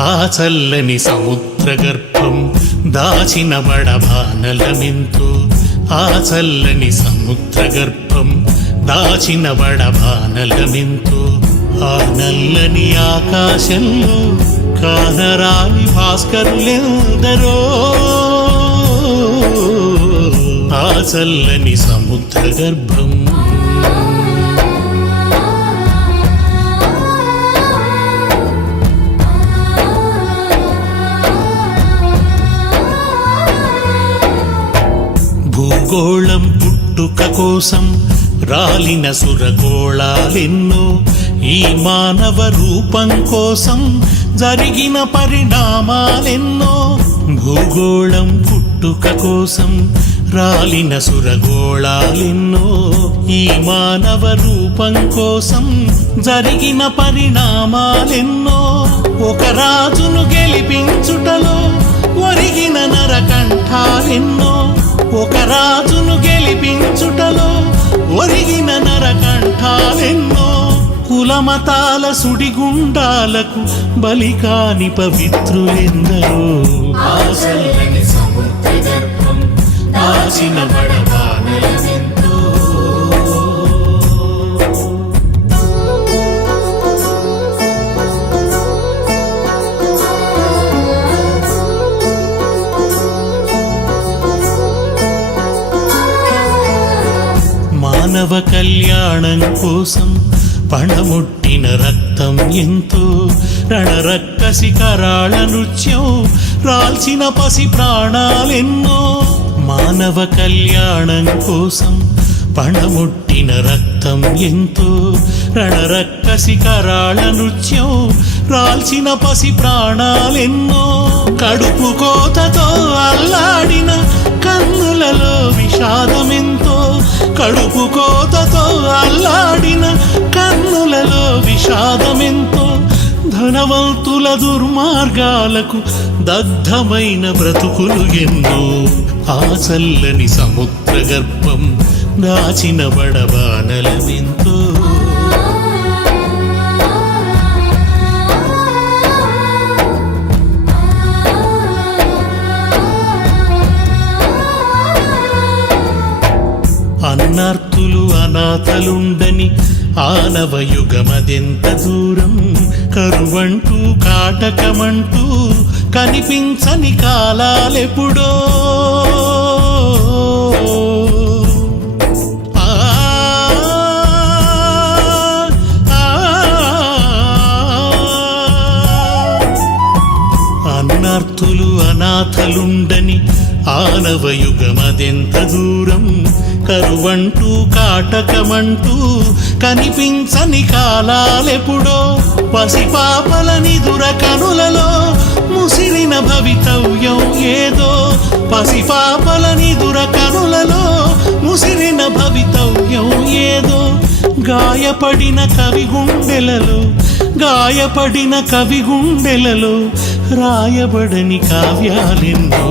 ఆ చల్లని సముద్ర గర్భం దాచిన బడబానలమెంతో, ఆ చల్లని సముద్ర గర్భం దాచిన బడబానలమెంతో, ఆ నల్లని ఆకాశంలో కానరాని భాస్కరులెందరో, ఆ చల్లని సముద్ర గర్భం. భూగోళం పుట్టుక కోసం రాలిన సురగోళాలెన్నో, ఈ మానవ రూపం కోసం జరిగిన పరిణామాలెన్నో. భూగోళం పుట్టుక కోసం రాలిన సురగోళాలెన్నో, ఈ మానవ రూపం కోసం జరిగిన పరిణామాలెన్నో. ఒక రాజును గెలిపించుటలో ఒరిగిన నరకంఠాలెన్నో, ఒక రాజును గెలిపించుటలో ఒరిగిన నరకంఠాలెన్నో. కులమతాల సుడిగుండాలకు బలికాని పవిత్రులెందరో, ఆ చల్లని సముద్ర గర్భం దాచిన బడబానలమెంతో. మానవ కళ్యాణం కోసం పణముట్టిన రక్తం ఎంతో, రణరక్కసి కరాళ నృత్యం రాల్చిన పసి ప్రాణాలెన్నో. మానవ కళ్యాణం కోసం పణముట్టిన రక్తం ఎంతో, రణరక్కసి కరాళ నృత్యం రాల్చిన పసి ప్రాణాలెన్నో. కడుపు కోతతో అల్లాడిన కన్నులలో విషాదమెంతో, కడుపు కోతతో అల్లాడిన కన్నులలో విషాదమెంతో. ధనవంతుల దుర్మార్గాలకు దగ్ధమైన బ్రతుకులు ఎన్నో, ఆ చల్లని సముద్ర గర్భం దాచిన బడబానలమెంతో. అన్నార్తులు అనాథలుండని ఆనవయుగమదెంత దూరం, కరువంటూ కాటకమంటూ కనిపించని కాలాలెప్పుడో. అన్నార్తులు అనాథలుండని ఆనవయుగమదెంత దూరం, కరువంటూ కాటకమంటూ కనిపించని కాలాలెప్పుడో. పసిపాపలని దురకనులలో ముసిరిన భవితవ్యం ఏదో, పసిపాపలని దురకనులలో ముసిరిన భవితవ్యం ఏదో. గాయపడిన కవి గుండెలలో, గాయపడిన కవి గుండెలలో రాయబడని కావ్యాలెన్నో,